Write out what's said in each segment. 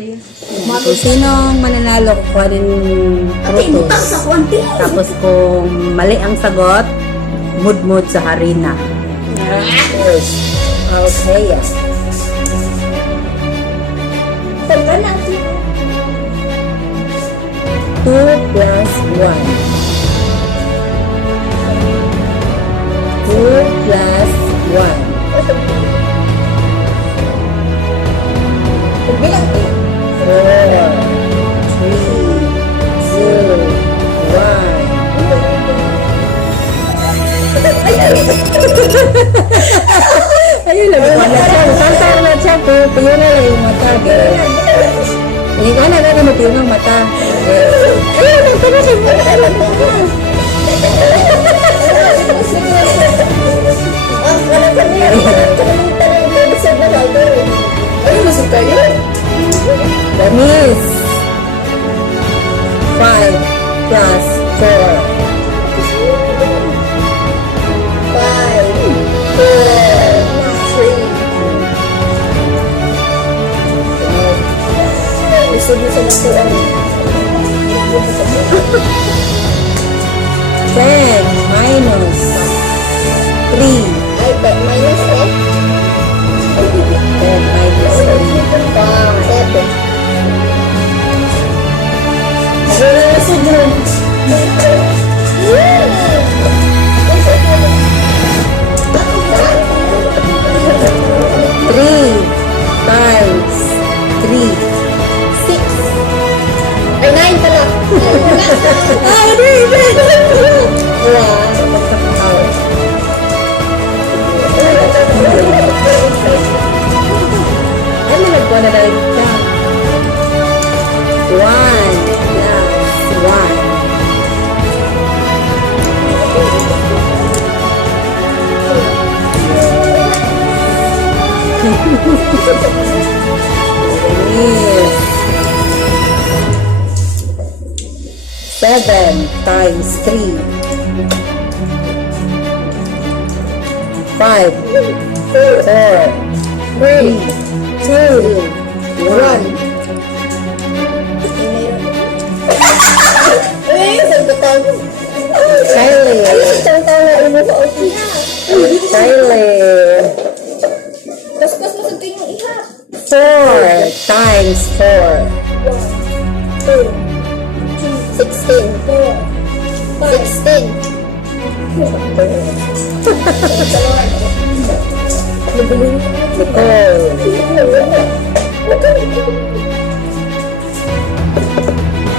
Kung sinong mananalo, kukuha din frutos. Tapos kung mali ang sagot, mood sa harina. Yes. Okay, yes. 2 plus 1. 2 plus 1. Bilang 4, 3, 2, 1. Ayun lang, wala siya. Santa na siya po. Tiyo na lang yung mata. Hindi ko na gano'n tiyo ng mata. Ayun lang, tiyo na siya. Ayun, masuk kayo. Danis. 5 plus 4. 10 minus 3. 10 minus 3 times 3. 6. Ay, 9 pala. Ay, ano nagkuha na dahil ka? 1 plus 7 times 3. 5, 4, 3, 2, 1. Kylie. Kylie. Pas-pas mo sa yung ihap. 4 times 4. 16. 16. Nicole.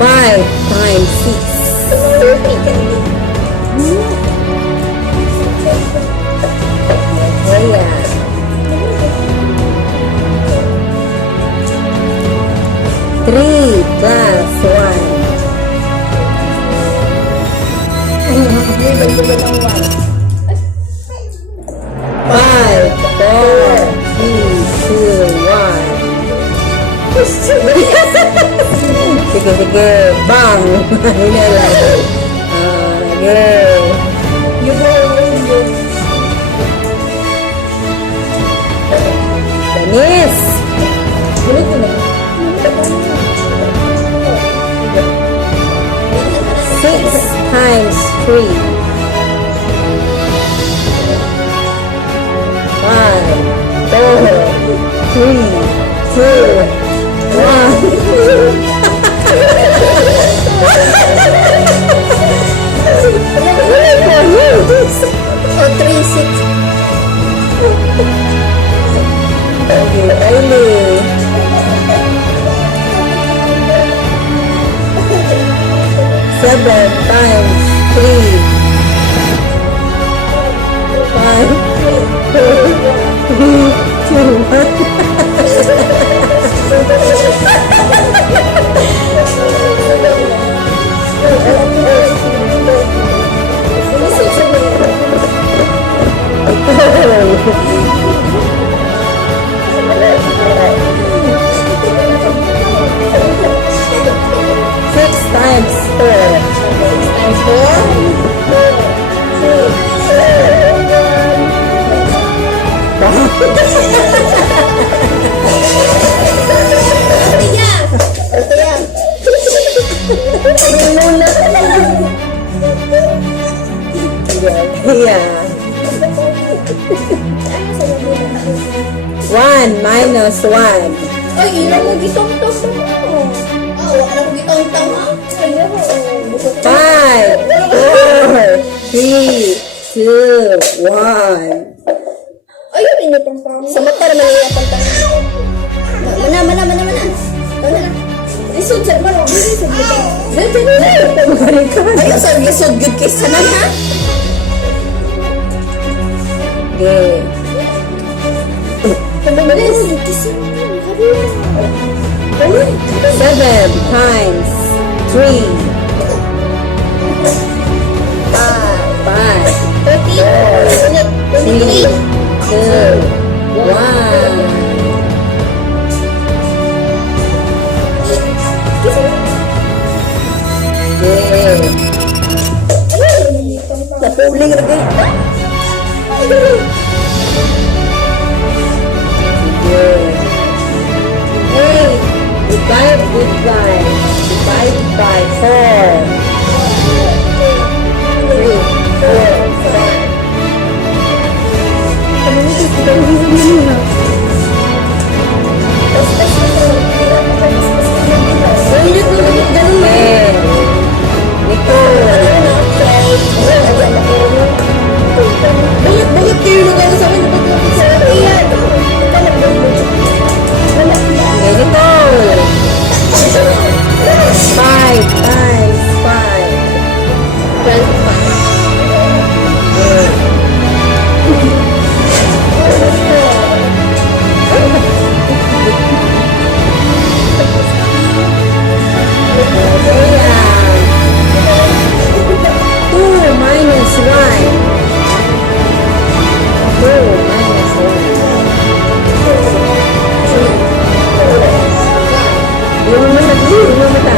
5 times 6. 30. Leia. 3 plus 1. 5, 4, 3, 2, 1. Sige, bang! Hina lang. Okay. Danis! 6 times 3. 5, 4, 3, 2, 7 times 3. 5, 4, 6 times 4. 6 times 4. Althea. 1 minus 1. Ay, ilaw mo gitong-tong mo. Wala ko gitong-tong ha. Ayaw. 5, 4, 3, 2, 1. Ayun, initong pa mo. Sa mata naman iyapan tayo. Mana. Lisod sa maro. Lisod mo ka. Ayaw sa lisod good case sa nan ha. Okay. Pagmamalis. 7 times 3. 5, 3, 2, 1. Okay. Napuling lagi. Good. 8 divided by 4. 3, 4, 5. Okay. Nicole. Bakit kayo nagawa sa akin? Okay, Nicole. 5 times 5. 2 minus 1. 2 minus 1. Yung mata, yung mata.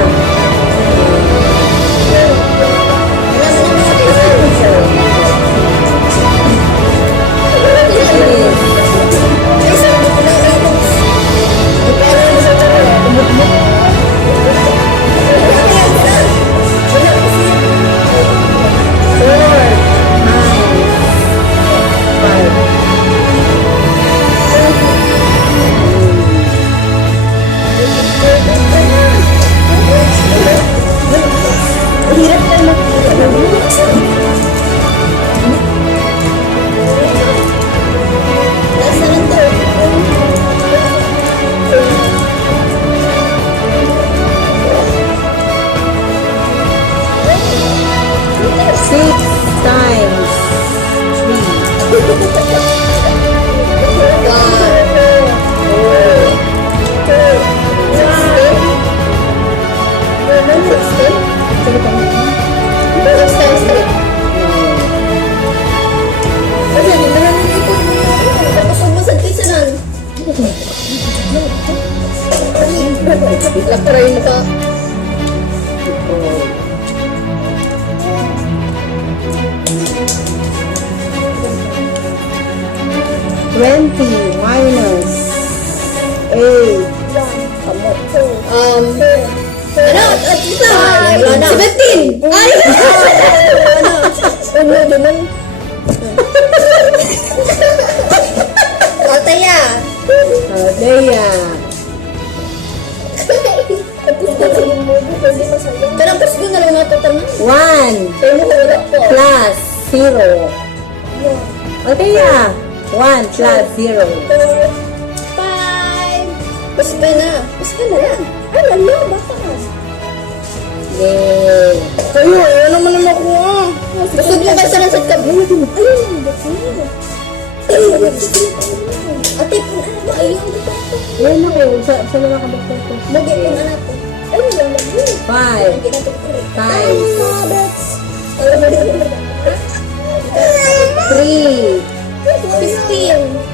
Try mo ka. 20 minus 8. Ano? At isa. 17. Ay! Ano? Altaya. Althea. Karang pusgo na lang nato tanan. 1 Pero mo wala po. plus 0. Althea. 1 plus 0. 5. Pusga na. Pusga na lang. Ay, wala. Baka. Yay. Kayo, ano naman naman ako ah. Busog mo ba sa nasa kablo? Ayun, ate, kung ano ba? Ayun, Yan ako. Sa naman ka bakit ko? Magi kung anak ko. Ayun, lang lang yun. 5 times That's... 3. 15.